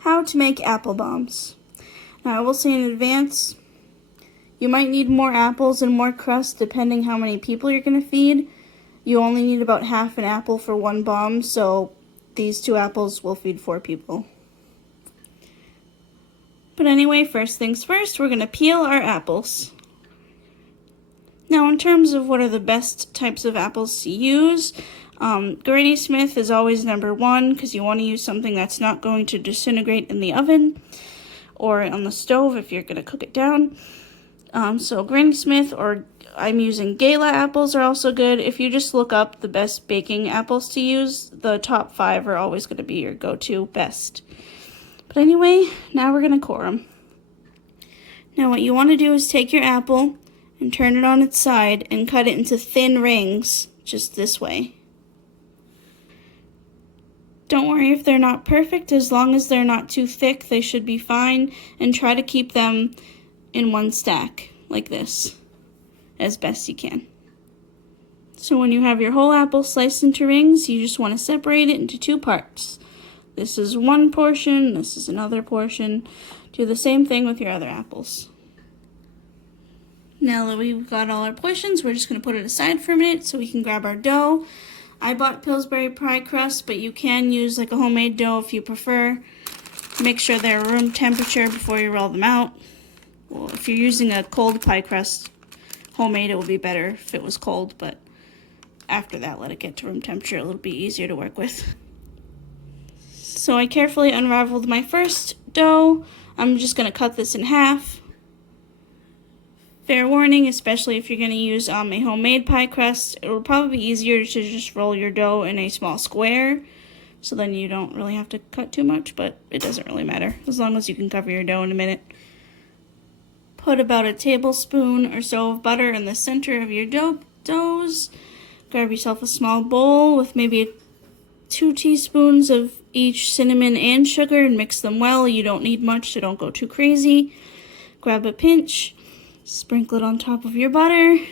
How to make apple bombs. Now I will say in advance, you might need more apples and more crust depending how many people you're going to feed. You only need about half an apple for one bomb, so these 2 apples will feed 4 people. But anyway, first things first, we're going to peel our apples. Now in terms of what are the best types of apples to use, Granny Smith is always number 1 because you want to use something that's not going to disintegrate in the oven or on the stove if you're going to cook it down. So Granny Smith, or I'm using Gala apples, are also good. If you just look up the best baking apples to use, the top 5 are always going to be your go-to best. But anyway, now we're going to core them. Now what you want to do is take your apple and turn it on its side and cut it into thin rings, just this way. Don't worry if they're not perfect, as long as they're not too thick, they should be fine, and try to keep them in one stack, like this, as best you can. So when you have your whole apple sliced into rings, you just want to separate it into 2 parts. This is one portion, this is another portion. Do the same thing with your other apples. Now that we've got all our portions, we're just going to put it aside for a minute so we can grab our dough. I bought Pillsbury pie crust, but you can use like a homemade dough if you prefer. Make sure they're room temperature before you roll them out. Well, if you're using a cold pie crust, homemade, it would be better if it was cold, but after that, let it get to room temperature. It'll be easier to work with. So I carefully unraveled my first dough. I'm just going to cut this in half. Fair warning, especially if you're going to use a homemade pie crust, it will probably be easier to just roll your dough in a small square, so then you don't really have to cut too much, but it doesn't really matter, as long as you can cover your dough in a minute. Put about a tablespoon or so of butter in the center of your doughs. Grab yourself a small bowl with maybe 2 teaspoons of each cinnamon and sugar and mix them well. You don't need much, so don't go too crazy. Grab a pinch. Sprinkle it on top of your butter.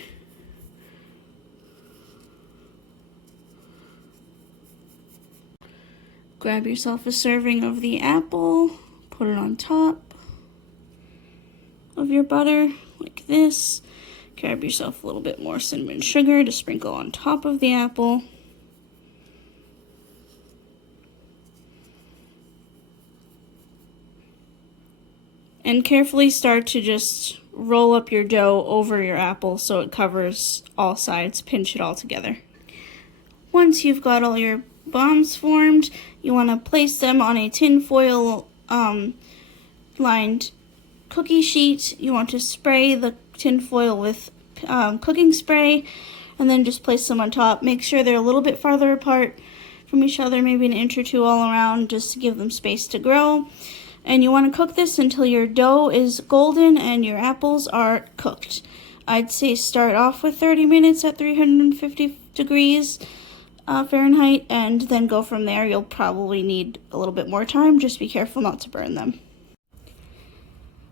Grab yourself a serving of the apple, put it on top of your butter, like this. Grab yourself a little bit more cinnamon sugar to sprinkle on top of the apple. And carefully start to just roll up your dough over your apple so it covers all sides. Pinch it all together. Once you've got all your bombs formed, you want to place them on a tin foil lined cookie sheet. You want to spray the tin foil with cooking spray and then just place them on top. Make sure they're a little bit farther apart from each other, maybe an inch or 2 all around, just to give them space to grow. And you want to cook this until your dough is golden and your apples are cooked. I'd say start off with 30 minutes at 350 degrees Fahrenheit, and then go from there. You'll probably need a little bit more time. Just be careful not to burn them.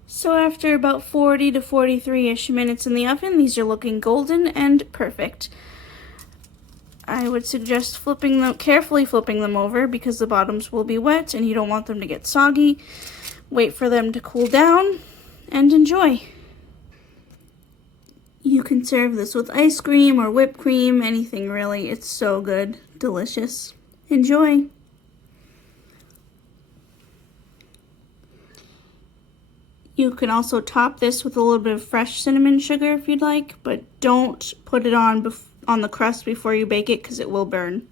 So after about 40 to 43-ish minutes in the oven, these are looking golden and perfect. I would suggest carefully flipping them over because the bottoms will be wet and you don't want them to get soggy. Wait for them to cool down and enjoy. You can serve this with ice cream or whipped cream, anything really. It's so good, delicious. Enjoy. You can also top this with a little bit of fresh cinnamon sugar if you'd like, but don't put it on the crust before you bake it because it will burn.